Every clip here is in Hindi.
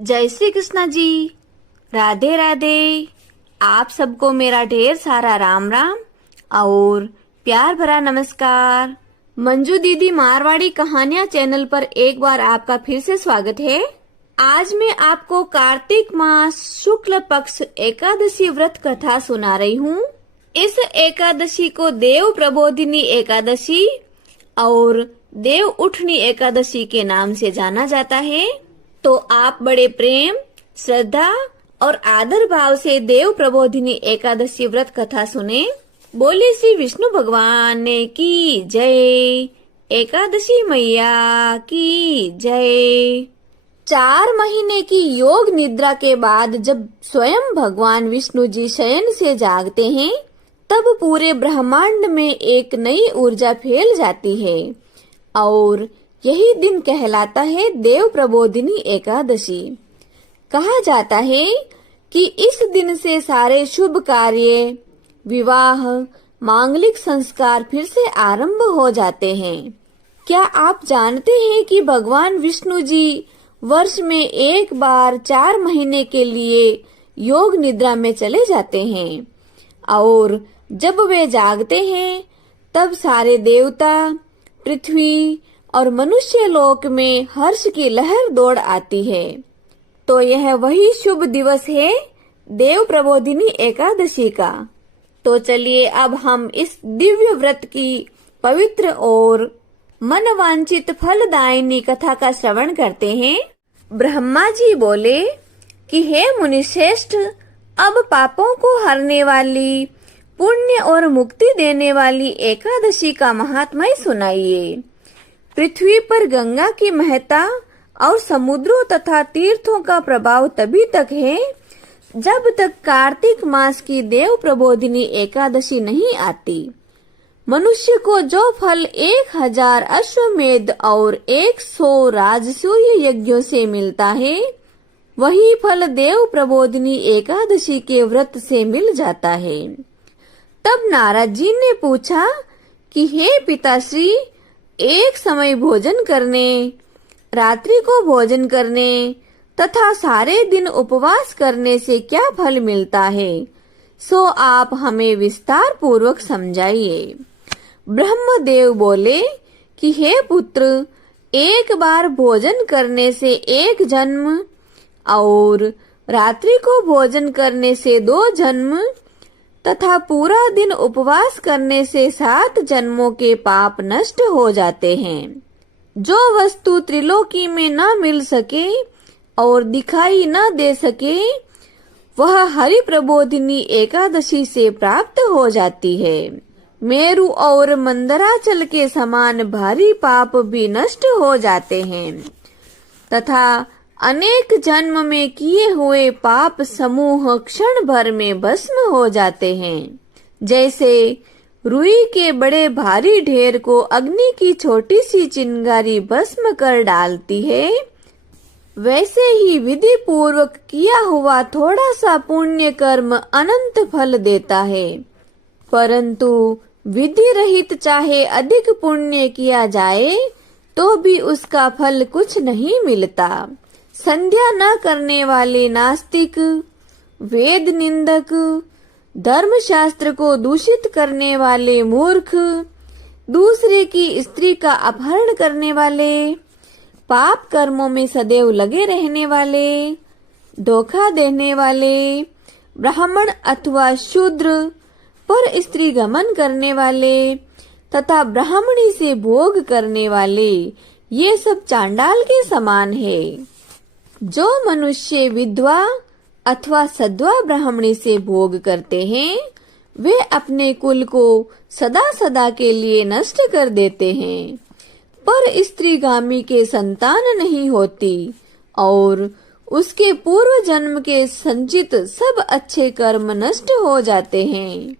जय श्री कृष्णा जी। राधे राधे। आप सबको मेरा ढेर सारा राम राम और प्यार भरा नमस्कार। मंजू दीदी मारवाड़ी कहानियां चैनल पर एक बार आपका फिर से स्वागत है। आज मैं आपको कार्तिक मास शुक्ल पक्ष एकादशी व्रत कथा सुना रही हूँ। इस एकादशी को देव प्रबोधिनी एकादशी और देव उठनी एकादशी के नाम से जाना जाता है। तो आप बड़े प्रेम, श्रद्धा और आदर भाव से देव प्रबोधिनी एकादशी व्रत कथा सुने। बोले श्री विष्णु भगवान की जय, एकादशी मैया की जय। 4 महीने की योग निद्रा के बाद जब स्वयं भगवान विष्णु जी शयन से जागते हैं, तब पूरे ब्रह्मांड में एक नई ऊर्जा फैल जाती है और यही दिन कहलाता है देव प्रबोधिनी एकादशी। कहा जाता है कि इस दिन से सारे शुभ कार्य, विवाह, मांगलिक संस्कार फिर से आरंभ हो जाते हैं। क्या आप जानते हैं कि भगवान विष्णु जी वर्ष में एक बार 4 महीने के लिए योग निद्रा में चले जाते हैं और जब वे जागते हैं तब सारे देवता, पृथ्वी और मनुष्य लोक में हर्ष की लहर दौड़ आती है। तो यह वही शुभ दिवस है देव प्रबोधिनी एकादशी का। तो चलिए अब हम इस दिव्य व्रत की पवित्र और मनवांचित फलदायिनी कथा का श्रवण करते हैं। ब्रह्मा जी बोले कि हे मुनिश्रेष्ठ, अब पापों को हरने वाली, पुण्य और मुक्ति देने वाली एकादशी का महात्म्य सुनाइए। पृथ्वी पर गंगा की महत्ता और समुद्रों तथा तीर्थों का प्रभाव तभी तक है जब तक कार्तिक मास की देव प्रबोधिनी एकादशी नहीं आती। मनुष्य को जो फल 1000 अश्वमेध और 100 राजसूय यज्ञों से मिलता है, वही फल देव प्रबोधिनी एकादशी के व्रत से मिल जाता है। तब नारद जी ने पूछा कि हे पिताश्री, एक समय भोजन करने, रात्रि को भोजन करने तथा सारे दिन उपवास करने से क्या फल मिलता है, सो आप हमें विस्तार पूर्वक समझाइए। ब्रह्मदेव बोले कि हे पुत्र, एक बार भोजन करने से 1 जन्म और रात्रि को भोजन करने से 2 जन्म तथा पूरा दिन उपवास करने से 7 जन्मों के पाप नष्ट हो जाते हैं। जो वस्तु त्रिलोकी में न मिल सके और दिखाई न दे सके, वह हरि प्रबोधिनी एकादशी से प्राप्त हो जाती है। मेरु और मंदराचल के समान भारी पाप भी नष्ट हो जाते हैं तथा अनेक जन्म में किए हुए पाप समूह क्षण भर में भस्म हो जाते हैं। जैसे रुई के बड़े भारी ढेर को अग्नि की छोटी सी चिंगारी भस्म कर डालती है, वैसे ही विधि पूर्वक किया हुआ थोड़ा सा पुण्य कर्म अनंत फल देता है। परंतु विधि रहित चाहे अधिक पुण्य किया जाए तो भी उसका फल कुछ नहीं मिलता। संध्या न करने वाले नास्तिक, वेद निंदक, धर्मशास्त्र को दूषित करने वाले मूर्ख, दूसरे की स्त्री का अपहरण करने वाले, पाप कर्मों में सदैव लगे रहने वाले, धोखा देने वाले, ब्राह्मण अथवा शूद्र पर स्त्री गमन करने वाले तथा ब्राह्मणी से भोग करने वाले, ये सब चांडाल के समान है। जो मनुष्य विधवा अथवा सद्वा ब्राह्मणी से भोग करते हैं, वे अपने कुल को सदा सदा के लिए नष्ट कर देते हैं, पर स्त्रीगामी के संतान नहीं होती और उसके पूर्व जन्म के संचित सब अच्छे कर्म नष्ट हो जाते हैं।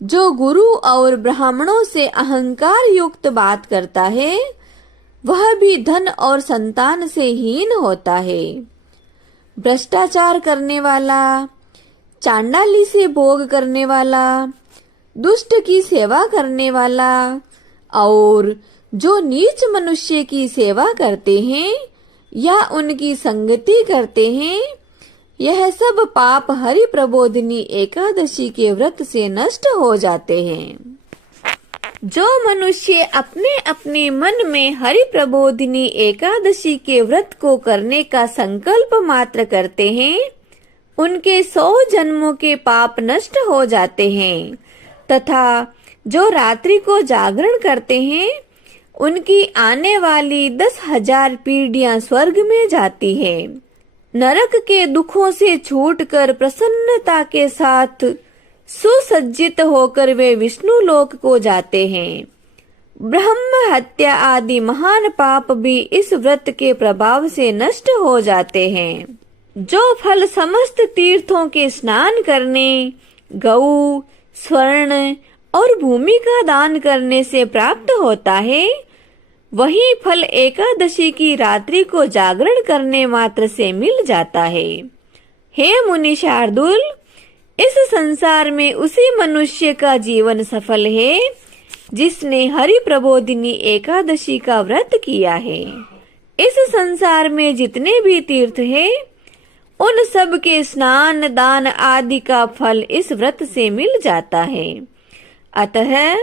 जो गुरु और ब्राह्मणों से अहंकार युक्त बात करता है, वह भी धन और संतान से हीन होता है। भ्रष्टाचार करने वाला, चांडाली से भोग करने वाला, दुष्ट की सेवा करने वाला और जो नीच मनुष्य की सेवा करते हैं, या उनकी संगति करते हैं, यह सब पाप हरि प्रबोधिनी एकादशी के व्रत से नष्ट हो जाते हैं। जो मनुष्य अपने अपने मन में हरि प्रबोधिनी एकादशी के व्रत को करने का संकल्प मात्र करते हैं, उनके 100 जन्मों के पाप नष्ट हो जाते हैं, तथा जो रात्रि को जागरण करते हैं, उनकी आने वाली 10,000 पीढ़ियां स्वर्ग में जाती है। नरक के दुखों से छूटकर प्रसन्नता के साथ सुसज्जित होकर वे विष्णु लोक को जाते हैं। ब्रह्म हत्या आदि महान पाप भी इस व्रत के प्रभाव से नष्ट हो जाते हैं। जो फल समस्त तीर्थों के स्नान करने, गऊ, स्वर्ण और भूमि का दान करने से प्राप्त होता है, वही फल एकादशी की रात्रि को जागरण करने मात्र से मिल जाता है। हे मुनि शार्दुल, इस संसार में उसी मनुष्य का जीवन सफल है जिसने हरि प्रबोधिनी एकादशी का व्रत किया है। इस संसार में जितने भी तीर्थ हैं, उन सब के स्नान, दान आदि का फल इस व्रत से मिल जाता है। अतः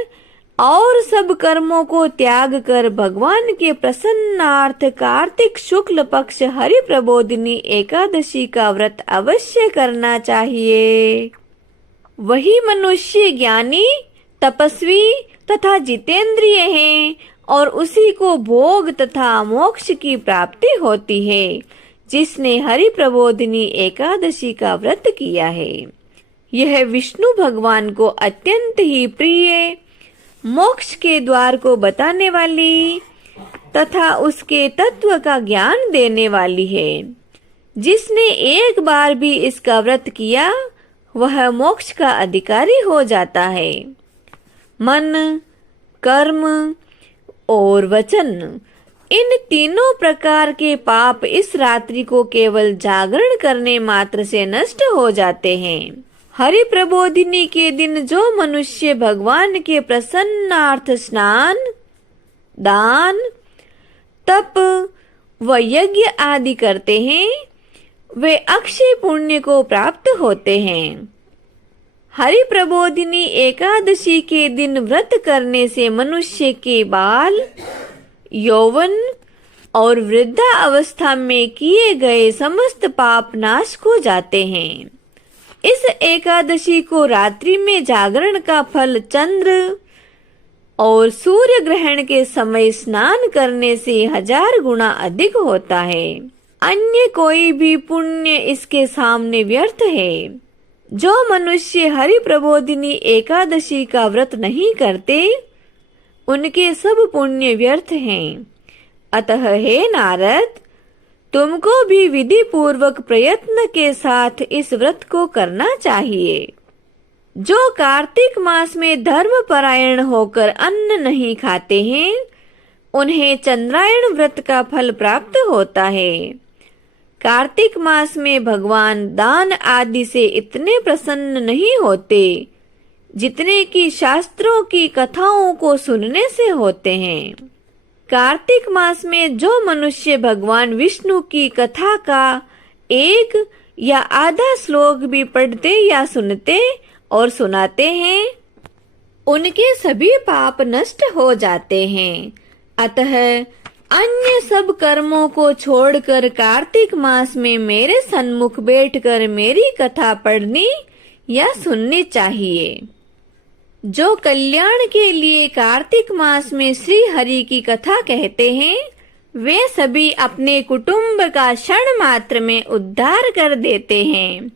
और सब कर्मों को त्याग कर भगवान के प्रसन्नार्थ कार्तिक शुक्ल पक्ष हरि प्रबोधिनी एकादशी का व्रत अवश्य करना चाहिए। वही मनुष्य ज्ञानी, तपस्वी तथा जितेंद्रिय है और उसी को भोग तथा मोक्ष की प्राप्ति होती है जिसने हरि प्रबोधिनी एकादशी का व्रत किया है। यह विष्णु भगवान को अत्यंत ही प्रिय, मोक्ष के द्वार को बताने वाली तथा उसके तत्व का ज्ञान देने वाली है। जिसने एक बार भी इसका व्रत किया, वह मोक्ष का अधिकारी हो जाता है। मन, कर्म और वचन, इन तीनों प्रकार के पाप इस रात्रि को केवल जागरण करने मात्र से नष्ट हो जाते हैं। हरि प्रबोधिनी के दिन जो मनुष्य भगवान के प्रसन्नार्थ स्नान, दान, तप व यज्ञ आदि करते हैं, वे अक्षय पुण्य को प्राप्त होते हैं। हरि प्रबोधिनी एकादशी के दिन व्रत करने से मनुष्य के बाल, यौवन और वृद्धा अवस्था में किए गए समस्त पाप नाश हो जाते हैं। इस एकादशी को रात्रि में जागरण का फल चंद्र और सूर्य ग्रहण के समय स्नान करने से 1000 गुना अधिक होता है। अन्य कोई भी पुण्य इसके सामने व्यर्थ है। जो मनुष्य हरि प्रबोधिनी एकादशी का व्रत नहीं करते, उनके सब पुण्य व्यर्थ हैं। अतः हे नारद, तुमको भी विधि पूर्वक प्रयत्न के साथ इस व्रत को करना चाहिए। जो कार्तिक मास में धर्म परायण होकर अन्न नहीं खाते हैं, उन्हें चंद्रायण व्रत का फल प्राप्त होता है। कार्तिक मास में भगवान दान आदि से इतने प्रसन्न नहीं होते जितने कि शास्त्रों की कथाओं को सुनने से होते हैं। कार्तिक मास में जो मनुष्य भगवान विष्णु की कथा का एक या आधा श्लोक भी पढ़ते या सुनते और सुनाते हैं, उनके सभी पाप नष्ट हो जाते हैं। अतः अन्य सब कर्मों को छोड़कर कार्तिक मास में मेरे सन्मुख बैठकर मेरी कथा पढ़नी या सुननी चाहिए। जो कल्याण के लिए कार्तिक मास में श्री हरि की कथा कहते हैं, वे सभी अपने कुटुंब का क्षण मात्र में उद्धार कर देते हैं।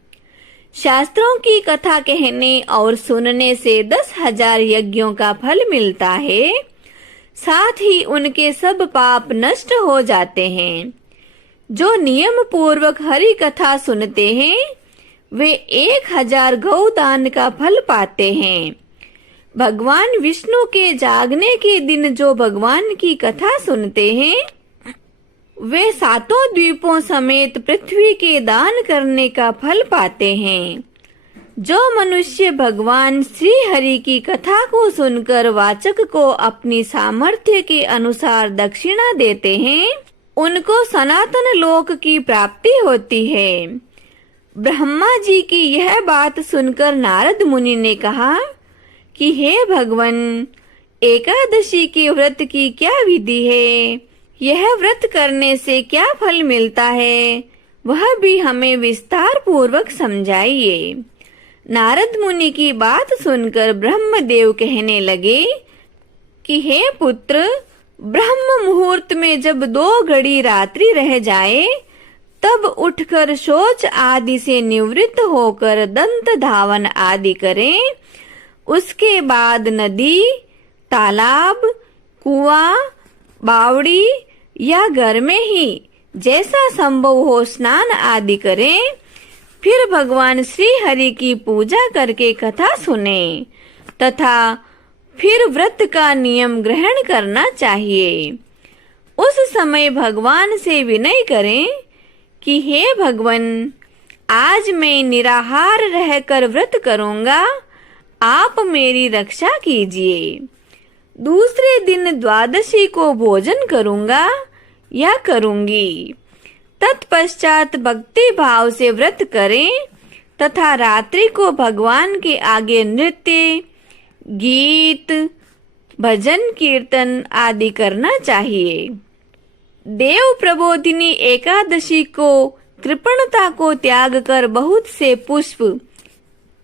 शास्त्रों की कथा कहने और सुनने से 10,000 यज्ञों का फल मिलता है, साथ ही उनके सब पाप नष्ट हो जाते हैं। जो नियम पूर्वक हरि कथा सुनते हैं, वे 1000 गौदान का फल पाते हैं। भगवान विष्णु के जागने के दिन जो भगवान की कथा सुनते हैं, वे 7 द्वीपों समेत पृथ्वी के दान करने का फल पाते हैं। जो मनुष्य भगवान श्री हरि की कथा को सुनकर वाचक को अपनी सामर्थ्य के अनुसार दक्षिणा देते हैं, उनको सनातन लोक की प्राप्ति होती है। ब्रह्मा जी की यह बात सुनकर नारद मुनि ने कहा कि हे भगवन, एकादशी के व्रत की क्या विधि है? यह व्रत करने से क्या फल मिलता है, वह भी हमें विस्तार पूर्वक समझाइए। नारद मुनि की बात सुनकर ब्रह्मदेव कहने लगे कि हे पुत्र, ब्रह्म मुहूर्त में जब 2 घड़ी रात्रि रह जाए, तब उठकर शौच आदि से निवृत्त होकर दंत धावन आदि करें। उसके बाद नदी, तालाब, कुआं, बावड़ी या घर में ही जैसा संभव हो स्नान आदि करें। फिर भगवान श्री हरि की पूजा करके कथा सुने तथा फिर व्रत का नियम ग्रहण करना चाहिए। उस समय भगवान से विनय करें कि हे भगवन, आज मैं निराहार रहकर व्रत करूंगा, आप मेरी रक्षा कीजिए। दूसरे दिन द्वादशी को भोजन करूंगा या करूंगी। तत्पश्चात भक्ति भाव से व्रत करें तथा रात्रि को भगवान के आगे नृत्य, गीत, भजन कीर्तन आदि करना चाहिए। देव प्रबोधिनी एकादशी को कृपणता को त्याग कर बहुत से पुष्प,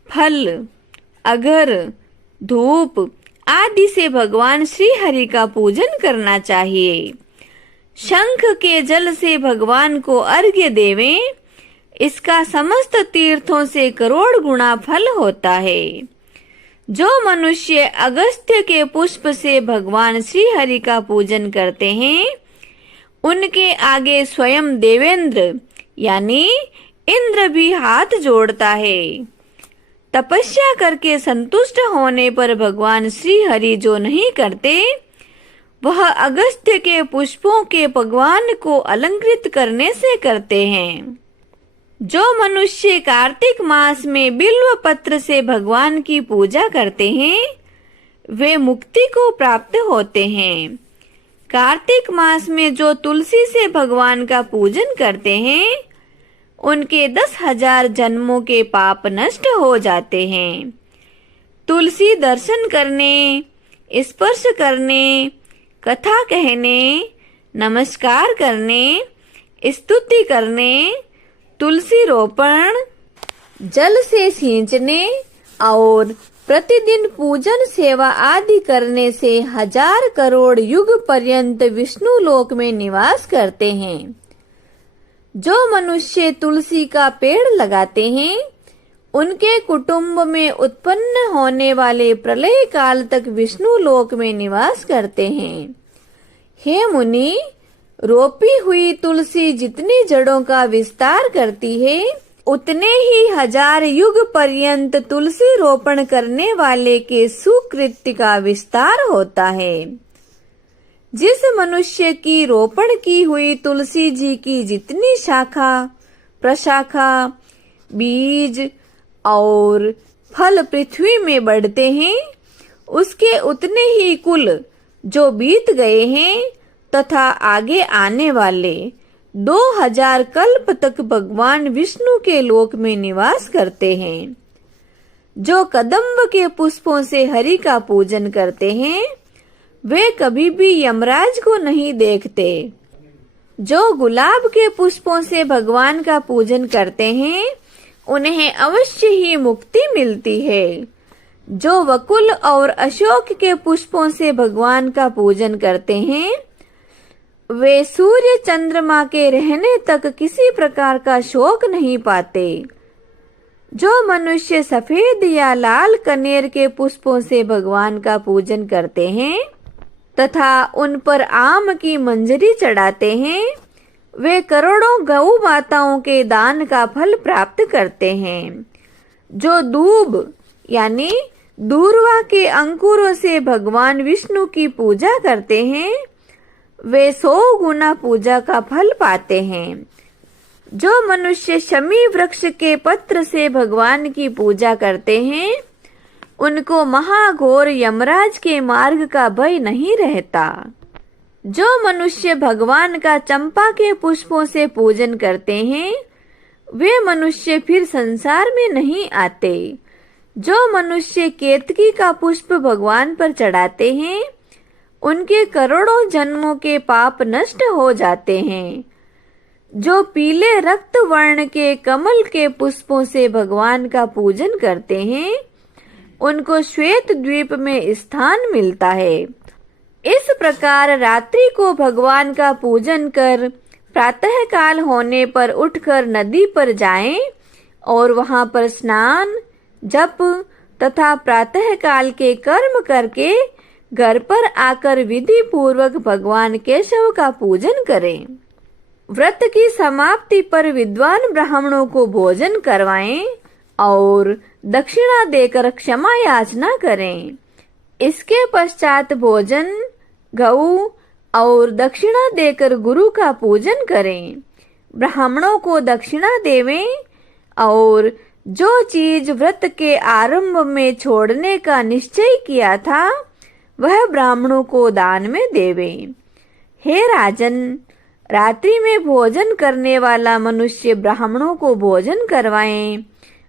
फल, अगर, धूप आदि से भगवान श्री हरि का पूजन करना चाहिए। शंख के जल से भगवान को अर्घ्य देवें, इसका समस्त तीर्थों से करोड़ गुना फल होता है। जो मनुष्य अगस्त्य के पुष्प से भगवान श्री हरि का पूजन करते हैं, उनके आगे स्वयं देवेंद्र यानी इंद्र भी हाथ जोड़ता है। तपस्या करके संतुष्ट होने पर भगवान श्री हरि जो नहीं करते, वह अगस्त्य के पुष्पों के भगवान को अलंकृत करने से करते हैं। जो मनुष्य कार्तिक मास में बिल्व पत्र से भगवान की पूजा करते हैं, वे मुक्ति को प्राप्त होते हैं। कार्तिक मास में जो तुलसी से भगवान का पूजन करते हैं, उनके 10,000 जन्मों के पाप नष्ट हो जाते हैं। तुलसी दर्शन करने, स्पर्श करने, कथा कहने, नमस्कार करने, स्तुति करने, तुलसी रोपण, जल से सींचने और प्रतिदिन पूजन सेवा आदि करने से 1000 करोड़ युग पर्यंत विष्णु लोक में निवास करते हैं। जो मनुष्य तुलसी का पेड़ लगाते हैं, उनके कुटुंब में उत्पन्न होने वाले प्रलय काल तक विष्णु लोक में निवास करते हैं। हे मुनि, रोपी हुई तुलसी जितनी जड़ों का विस्तार करती है, उतने ही 1000 युग पर्यंत तुलसी रोपण करने वाले के सुकृत्य का विस्तार होता है। जिस मनुष्य की रोपण की हुई तुलसी जी की जितनी शाखा, प्रशाखा, बीज और फल पृथ्वी में बढ़ते हैं, उसके उतने ही कुल जो बीत गए हैं तथा आगे आने वाले 2000 कल्प तक भगवान विष्णु के लोक में निवास करते हैं। जो कदम्ब के पुष्पों से हरि का पूजन करते हैं, वे कभी भी यमराज को नहीं देखते। जो गुलाब के पुष्पों से भगवान का पूजन करते हैं, उन्हें अवश्य ही मुक्ति मिलती है। जो वकुल और अशोक के पुष्पों से भगवान का पूजन करते हैं, वे सूर्य चंद्रमा के रहने तक किसी प्रकार का शोक नहीं पाते। जो मनुष्य सफेद या लाल कनेर के पुष्पों से भगवान का पूजन करते हैं तथा उन पर आम की मंजरी चढ़ाते हैं, वे करोड़ों गौ माताओं के दान का फल प्राप्त करते हैं। जो दूब यानी दूर्वा के अंकुरों से भगवान विष्णु की पूजा करते हैं, वे 100 गुना पूजा का फल पाते हैं। जो मनुष्य शमी वृक्ष के पत्र से भगवान की पूजा करते हैं, उनको महाघोर यमराज के मार्ग का भय नहीं रहता। जो मनुष्य भगवान का चंपा के पुष्पों से पूजन करते हैं वे मनुष्य फिर संसार में नहीं आते। जो मनुष्य केतकी का पुष्प भगवान पर चढ़ाते हैं उनके करोड़ों जन्मों के पाप नष्ट हो जाते हैं। जो पीले रक्त वर्ण के कमल के पुष्पों से भगवान का पूजन करते हैं उनको श्वेत द्वीप में स्थान मिलता है। इस प्रकार रात्रि को भगवान का पूजन कर प्रातः काल होने पर उठकर नदी पर जाएं और वहां पर स्नान जप तथा प्रातः काल के कर्म करके घर पर आकर विधि पूर्वक भगवान केशव का पूजन करें। व्रत की समाप्ति पर विद्वान ब्राह्मणों को भोजन करवाएं और दक्षिणा देकर क्षमा याचना करें। इसके पश्चात भोजन गऊ और दक्षिणा देकर गुरु का पूजन करें। ब्राह्मणों को दक्षिणा देवें और जो चीज व्रत के आरंभ में छोड़ने का निश्चय किया था वह ब्राह्मणों को दान में देवें। हे राजन, रात्रि में भोजन करने वाला मनुष्य ब्राह्मणों को भोजन करवाएं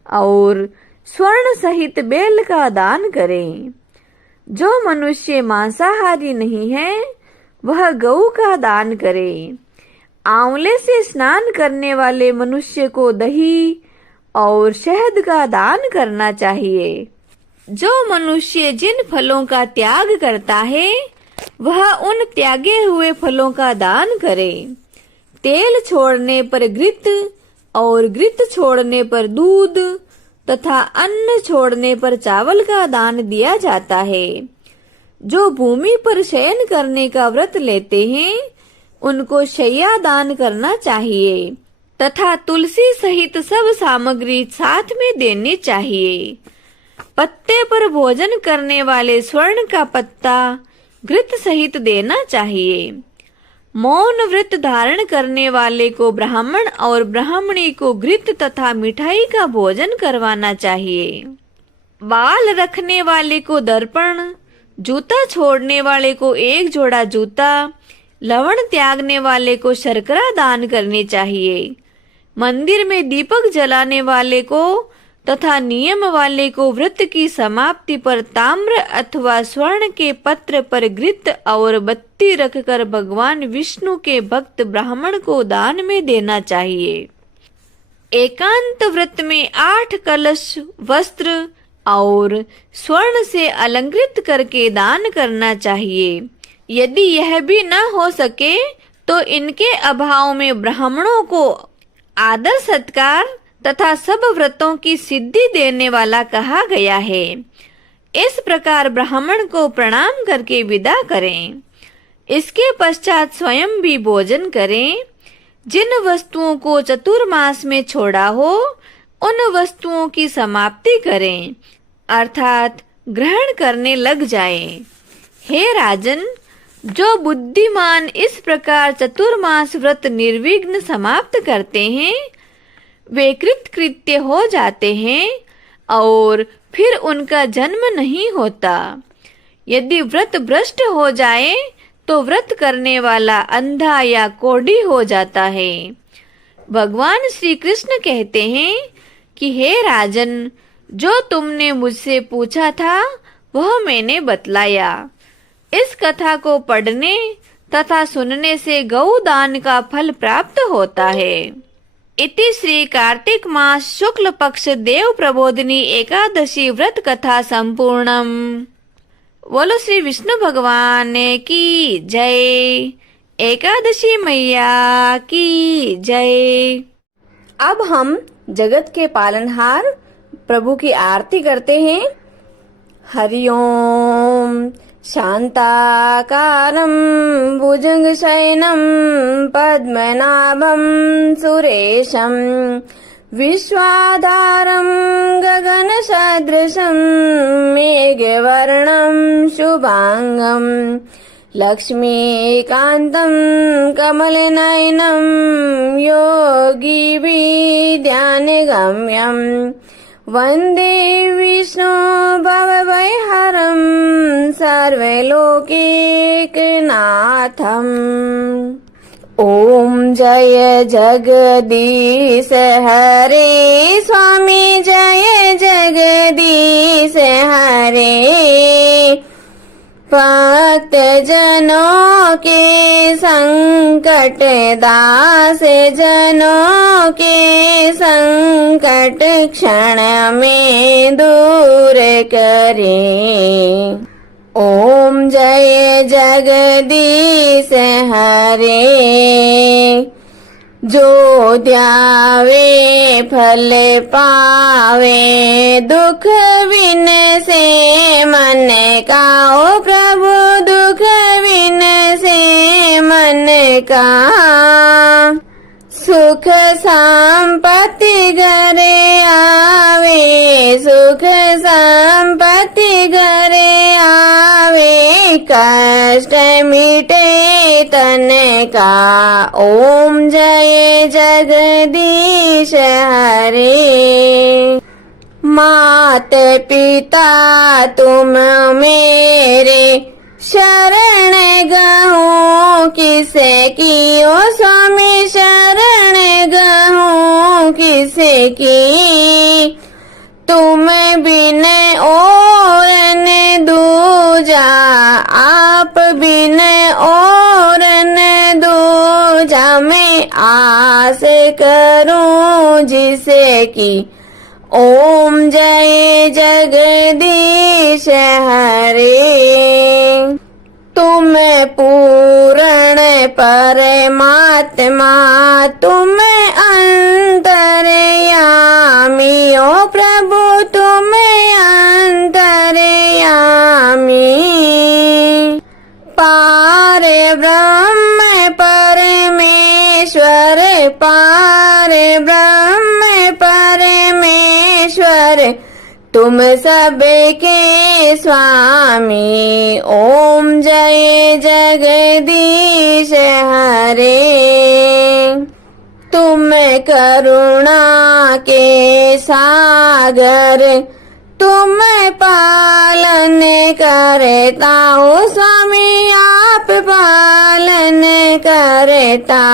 और स्वर्ण सहित बेल का दान करें। जो मनुष्य मांसाहारी नहीं है वह गऊ का दान करे। आंवले से स्नान करने वाले मनुष्य को दही और शहद का दान करना चाहिए। जो मनुष्य जिन फलों का त्याग करता है वह उन त्यागे हुए फलों का दान करे। तेल छोड़ने पर घृत और घृत छोड़ने पर दूध तथा अन्न छोड़ने पर चावल का दान दिया जाता है। जो भूमि पर शयन करने का व्रत लेते हैं उनको शय्या दान करना चाहिए तथा तुलसी सहित सब सामग्री साथ में देनी चाहिए। पत्ते पर भोजन करने वाले स्वर्ण का पत्ता घृत सहित देना चाहिए। मौन व्रत धारण करने वाले को ब्राह्मण और ब्राह्मणी को घृत तथा मिठाई का भोजन करवाना चाहिए। बाल रखने वाले को दर्पण, जूता छोड़ने वाले को एक जोड़ा जूता, लवण त्यागने वाले को शर्करा दान करनी चाहिए। मंदिर में दीपक जलाने वाले को तथा नियम वाले को व्रत की समाप्ति पर ताम्र अथवा स्वर्ण के पत्र पर घृत और बत्ती रखकर भगवान विष्णु के भक्त ब्राह्मण को दान में देना चाहिए। एकांत व्रत में 8 कलश वस्त्र और स्वर्ण से अलंकृत करके दान करना चाहिए। यदि यह भी न हो सके तो इनके अभाव में ब्राह्मणों को आदर सत्कार तथा सब व्रतों की सिद्धि देने वाला कहा गया है। इस प्रकार ब्राह्मण को प्रणाम करके विदा करें। इसके पश्चात स्वयं भी भोजन करें। जिन वस्तुओं को चतुर्मास में छोड़ा हो उन वस्तुओं की समाप्ति करें अर्थात ग्रहण करने लग जाएं। हे राजन, जो बुद्धिमान इस प्रकार चतुर्मास व्रत निर्विघ्न समाप्त करते हैं वे कृतकृत्य हो जाते हैं और फिर उनका जन्म नहीं होता। यदि व्रत भ्रष्ट हो जाए तो व्रत करने वाला अंधा या कोढ़ी हो जाता है। भगवान श्री कृष्ण कहते हैं कि हे राजन, जो तुमने मुझसे पूछा था वह मैंने बतलाया। इस कथा को पढ़ने तथा सुनने से गौ दान का फल प्राप्त होता है। इति श्री कार्तिक मास शुक्ल पक्ष देव प्रबोधिनी एकादशी व्रत कथा संपूर्णम। बोलो श्री विष्णु भगवान की जय। एकादशी मैया की जय। अब हम जगत के पालनहार प्रभु की आरती करते हैं। हरि ओम। शांताकारं भुजंगशयनं पद्मनाभं सुरेशं विश्वाधारं गगनसदृशं मेघवर्णं शुभांगं लक्ष्मीकान्तं कमलनयनं योगिभिर्ध्यानगम्यं वन्दे विष्णु भवभयहरं सर्वलोकैकनाथम्। ॐ जय जगदीश हरे स्वामी जय जगदीश हरे। भक्त जनों के संकट दास जनों के संकट क्षण में दूर करे। ओम जय जगदीश हरे। जो ध्यावे फल पावे दुख बिन से मन का। ओ प्रभु दुख बिन से मन का। सुख संपत्ति घरे आवे सुख संपत्ति घरे आवे कष्ट मिटे तन का। ओम जय जगदीश हरे। मात पिता तुम मेरे शरण गहूँ किसे की। ओ स्वामी शरण गहूँ किसे की। तुम बिन और न दूजा आप बिन और न दूजा। मैं आस करूं जिसे की। ओम जय जगदीश हरे। तुम पूर्ण परमात्मा तुम अंतर्यामी। ओ प्रभु तुम अंतर्यामी। पार ब्रह्म परमेश्वर पार ब्रह्म परमेश्वर तुम सबके स्वामी। ओम जय जगदीश हरे। तुम करुणा के सागर तुम पालन करता। ओ स्वामी आप पालन करता।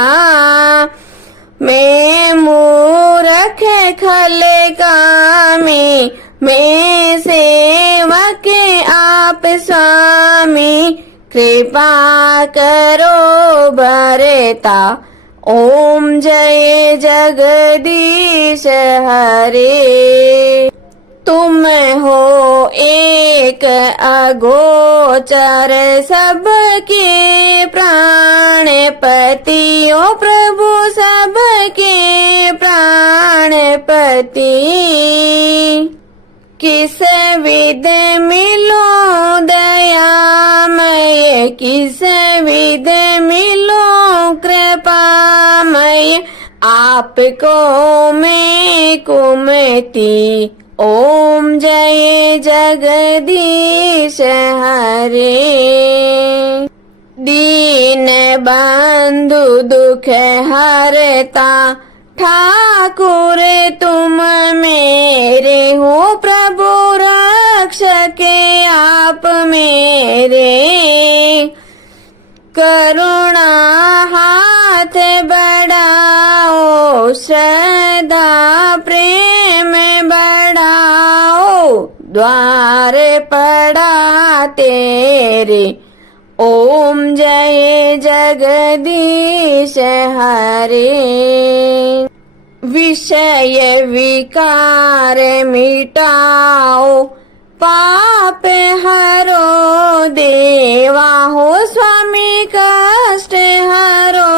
मैं मूर्ख खल कामी मैं सेवक आप स्वामी। कृपा करो भरता। ओम जय जगदीश हरे। तुम हो एक अगोचर सबके प्राणपति। ओ प्रभु सबके प्राणपति। किस विध मिलो दयामय किस विध मिलो कृपामय। आपको मैं कुमति। ओम जय जगदीश हरे। दीन बंधु दुख हरता ठाकुर तुम मेरे हो। प्रभु रक्षक आप मेरे। करुणा हाथ बढ़ाओ श्रद्धा प्रेम बढ़ाओ। द्वार पड़ा तेरे। ओम जय जगदीश हरे। विषय विकार मिटाओ पाप हरो देवा। हो स्वामी कष्ट हरो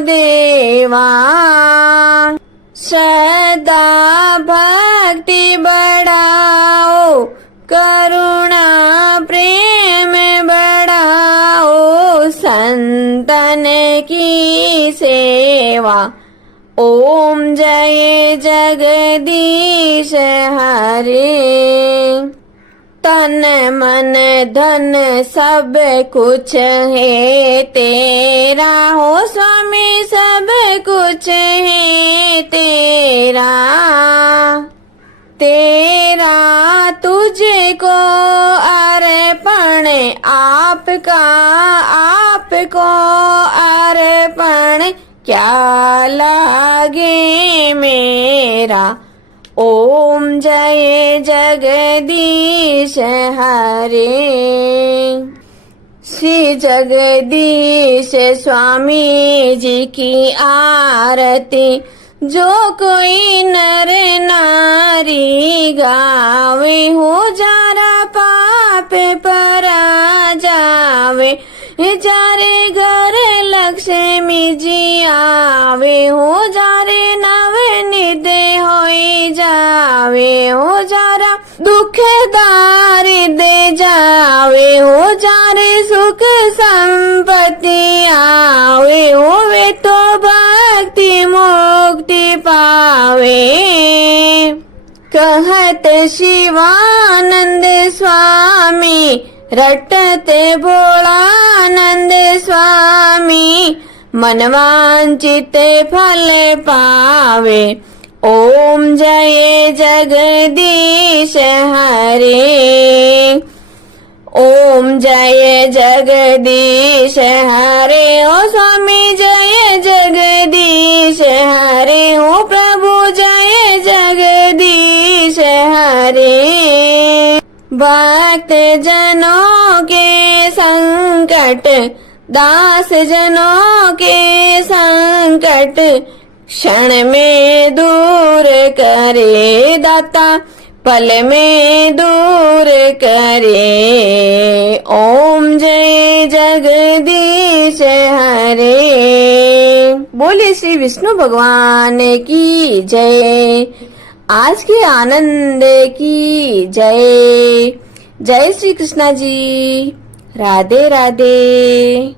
देवा। श्रद्धा भक्ति बढ़ाओ करुणा प्रेम बढ़ाओ। संतन की सेवा। ओम जय जगदीश हरे। तन मन धन सब कुछ है तेरा। हो स्वामी सब कुछ है तेरा। तेरा तुझको अर्पण आपका आपको अर्पण क्या लागे मेरा। ओम जय जगदीश हरे। श्री जगदीश स्वामी जी की आरती जो कोई नर नारी गावे हो जारा पाप परा जावे। जारे घर लक्ष्मी जी आवे हो जारे नव निधे होई जावे हो जारा दुख दारिद्र जावे हो जारे सुख संपत्ति आवे हो वे तो भक्ति मुक्ति पावे। कहत शिवानंद स्वामी रटते भोलानंद स्वामी मनवांचित फल पावे। ओम जय जगदीश हरे। ओम जय जगदीश हरे। ओ स्वामी जय जगदीश हरे। ओ प्रभु जय जगदीश हरे। भक्त जनों के संकट दास जनों के संकट क्षण में दूर करे दाता पल में दूर करे। ओम जय जगदीश हरे। बोले श्री विष्णु भगवान की जय। आज के आनंद की जय। जय श्री कृष्णा जी। राधे राधे।